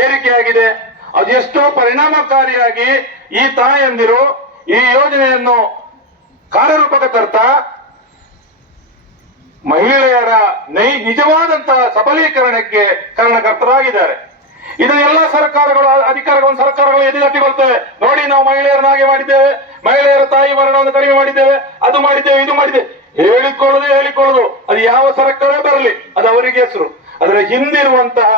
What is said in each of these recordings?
ಏರಿಕೆಯಾಗಿದೆ ಅದೆಷ್ಟೋ ಪರಿಣಾಮಕಾರಿಯಾಗಿ ಈ ತಾಯಂದಿರು ಈ ಯೋಜನೆಯನ್ನು ಕಾರ್ಯರೂಪಕ್ಕೆ ತರ್ತ ಮಹಿಳೆಯರ ನೈ ನಿಜವಾದಂತಹ ಸಬಲೀಕರಣಕ್ಕೆ ಕಾರಣಕರ್ತರಾಗಿದ್ದಾರೆ ಎಲ್ಲ ಸರ್ಕಾರಗಳು ಅಧಿಕಾರಗಳು ಸರ್ಕಾರಗಳು ಎದೆಗಟ್ಟಿಕೊಳ್ತವೆ ನೋಡಿ ನಾವು ಮಹಿಳೆಯರನ್ನಾಗೆ ಮಾಡಿದ್ದೇವೆ ಮಹಿಳೆಯರ ತಾಯಿ ಮರಣವನ್ನು ಕಡಿಮೆ ಮಾಡಿದ್ದೇವೆ ಅದು ಮಾಡಿದ್ದೇವೆ ಇದು ಮಾಡಿದೆ ಹೇಳಿಕೊಳ್ಳೋದು ಹೇಳಿಕೊಳ್ಳೋದು ಅದು ಯಾವ ಸರ್ಕಾರ ಬರಲಿ ಅದು ಅವರಿಗೆ ಹೆಸರು ಅದರ ಹಿಂದಿರುವಂತಹ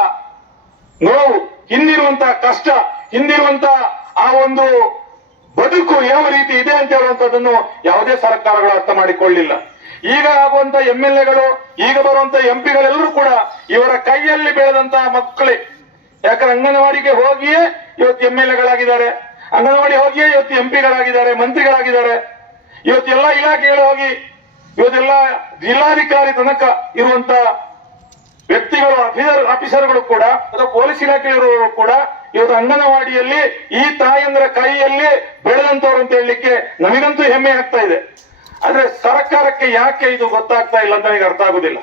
ನೋವು ಹಿಂದಿರುವಂತಹ ಕಷ್ಟ ಹಿಂದಿರುವಂತಹ ಆ ಒಂದು ಬದುಕು ಯಾವ ರೀತಿ ಇದೆ ಅಂತ ಹೇಳುವಂತದನ್ನು ಯಾವುದೇ ಸರ್ಕಾರಗಳು ಅರ್ಥ ಮಾಡಿಕೊಳ್ಳಿಲ್ಲ ಈಗ ಆಗುವಂತ ಎಂ ಎಲ್ ಎಗಳು ಈಗ ಬರುವಂತ ಎಂಪಿಗಳೆಲ್ಲರೂ ಕೂಡ ಇವರ ಕೈಯಲ್ಲಿ ಬೆಳೆದಂತಹ ಮಕ್ಕಳೇ ಯಾಕಂದ್ರೆ ಅಂಗನವಾಡಿಗೆ ಹೋಗಿಯೇ ಇವತ್ತು ಎಂ ಎಲ್ ಎಗಳಾಗಿದ್ದಾರೆ ಅಂಗನವಾಡಿ ಹೋಗಿಯೇ ಇವತ್ತು ಎಂಪಿಗಳಾಗಿದ್ದಾರೆ ಮಂತ್ರಿಗಳಾಗಿದ್ದಾರೆ ಇವತ್ತೆಲ್ಲ ಇಲಾಖೆಗಳು ಹೋಗಿ ಇವತ್ತೆಲ್ಲ ಜಿಲ್ಲಾಧಿಕಾರಿ ತನಕ ಇರುವಂತ ವ್ಯಕ್ತಿಗಳು ಆಫೀಸರ್ ಆಫೀಸರ್ಗಳು ಕೂಡ ಅಥವಾ ಪೊಲೀಸ್ ಇಲಾಖೆಯವರು ಕೂಡ ಇವತ್ತು ಅಂಗನವಾಡಿಯಲ್ಲಿ ಈ ತಾಯಂದ್ರ ಕೈಯಲ್ಲಿ ಬೆಳೆದಂತವ್ರು ಅಂತ ಹೇಳಲಿಕ್ಕೆ ನಮಗಂತೂ ಹೆಮ್ಮೆ ಆಗ್ತಾ ಇದೆ ಆದ್ರೆ ಸರ್ಕಾರಕ್ಕೆ ಯಾಕೆ ಇದು ಗೊತ್ತಾಗ್ತಾ ಇಲ್ಲ ಅಂತ ನನಗೆ ಅರ್ಥ ಆಗುದಿಲ್ಲ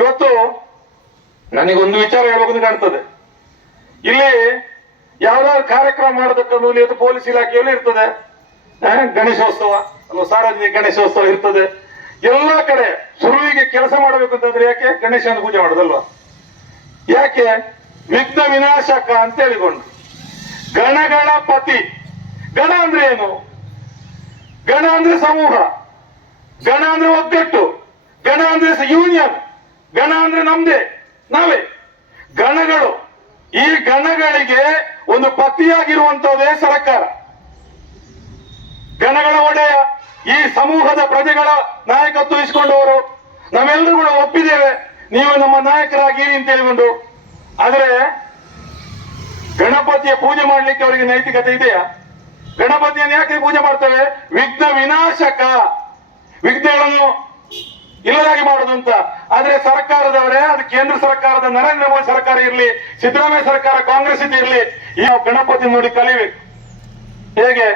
ಇವತ್ತು ನನಗೊಂದು ವಿಚಾರ ಹೇಳಬಹುದು ಕಾಣ್ತದೆ ಇಲ್ಲಿ ಯಾವ್ದಾದ್ರು ಕಾರ್ಯಕ್ರಮ ಮಾಡತಕ್ಕಂಥ ಪೊಲೀಸ್ ಇಲಾಖೆಯಲ್ಲಿ ಇರ್ತದೆ ಗಣೇಶೋತ್ಸವ ಅಲ್ವಾ ಸಾರ್ವಜನಿಕ ಗಣೇಶೋತ್ಸವ ಇರ್ತದೆ ಎಲ್ಲ ಕಡೆ ಸುರುವಿಗೆ ಕೆಲಸ ಮಾಡಬೇಕು ಅಂತಂದ್ರೆ ಯಾಕೆ ಗಣೇಶನ ಪೂಜೆ ಮಾಡುದಲ್ವ ಯಾಕೆ ವಿಘ್ನ ವಿನಾಶಕ ಅಂತ ಹೇಳಿಕೊಂಡು ಗಣಗಳ ಪತಿ ಗಣ ಅಂದ್ರೆ ಏನು ಗಣ ಅಂದ್ರೆ ಸಮೂಹ ಗಣ ಅಂದ್ರೆ ಒಗ್ಗಟ್ಟು ಗಣ ಅಂದ್ರೆ ಯೂನಿಯನ್ ಗಣ ಅಂದ್ರೆ ನಮ್ದೇ ನಾವೇ ಗಣಗಳು ಈ ಗಣಗಳಿಗೆ ಒಂದು ಪತಿಯಾಗಿರುವಂತದೇ ಸರ್ಕಾರ ಗಣಗಳ ಒಡೆಯ ಈ ಸಮೂಹದ ಪ್ರಜೆಗಳ ನಾಯಕತ್ವ ಇಸ್ಕೊಂಡವರು ನಾವೆಲ್ಲರೂ ಕೂಡ ಒಪ್ಪಿದ್ದೇವೆ ನೀವು ನಮ್ಮ ನಾಯಕರಾಗಿ ಅಂತ ಹೇಳಿಕೊಂಡು ಆದರೆ ಗಣಪತಿಯ ಪೂಜೆ ಮಾಡಲಿಕ್ಕೆ ಅವರಿಗೆ ನೈತಿಕತೆ ಇದೆಯಾ ಗಣಪತಿಯನ್ನು ಯಾಕೆ ಪೂಜೆ ಮಾಡ್ತೇವೆ ವಿಘ್ನ ವಿನಾಶಕ ವಿಘ್ನಗಳನ್ನು ಇಲ್ಲದಾಗಿ ಮಾಡುದು ಅಂತ ಆದ್ರೆ ಸರ್ಕಾರದವರೇ ಅದು ಕೇಂದ್ರ ಸರ್ಕಾರದ ನರೇಂದ್ರ ಮೋದಿ ಸರ್ಕಾರ ಇರಲಿ ಸಿದ್ದರಾಮಯ್ಯ ಸರ್ಕಾರ ಕಾಂಗ್ರೆಸ್ ಇರಲಿ ಈ ಗಣಪತಿ ನೋಡಿ ಕಲಿಬೇಕು ಹೇಗೆ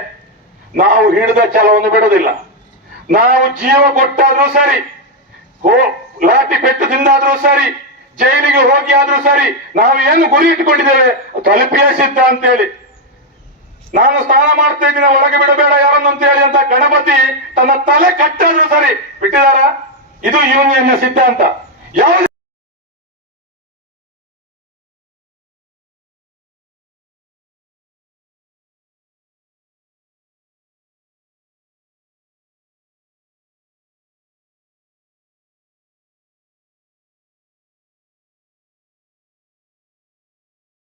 ನಾವು ಹಿಡಿದ ಛಲವನ್ನು ಬಿಡುವುದಿಲ್ಲ ನಾವು ಜೀವ ಕೊಟ್ಟಾದ್ರೂ ಸರಿ ಲಾಠಿ ಲಾಟಿ ಪೆಟ್ಟು ತಿಂದಾದ್ರೂ ಸರಿ ಜೈಲಿಗೆ ಹೋಗಿ ಆದ್ರೂ ಸರಿ ನಾವು ಏನು ಗುರಿ ಇಟ್ಟುಕೊಂಡಿದ್ದೇವೆ ತಲುಪಿಯ ಸಿದ್ಧ ಅಂತೇಳಿ ನಾನು ಸ್ನಾನ ಮಾಡ್ತಾ ಇದ್ದೀನಿ ಒಳಗೆ ಬಿಡಬೇಡ ಯಾರನ್ನು ಅಂತ ಹೇಳಿ ಅಂತ ಗಣಪತಿ ತನ್ನ ತಲೆ ಕಟ್ಟಾದ್ರೂ ಸರಿ ಬಿಟ್ಟಿದಾರ ಇದು ಯೂನಿಯನ್ನ ಸಿದ್ಧಾಂತ ಯಾವ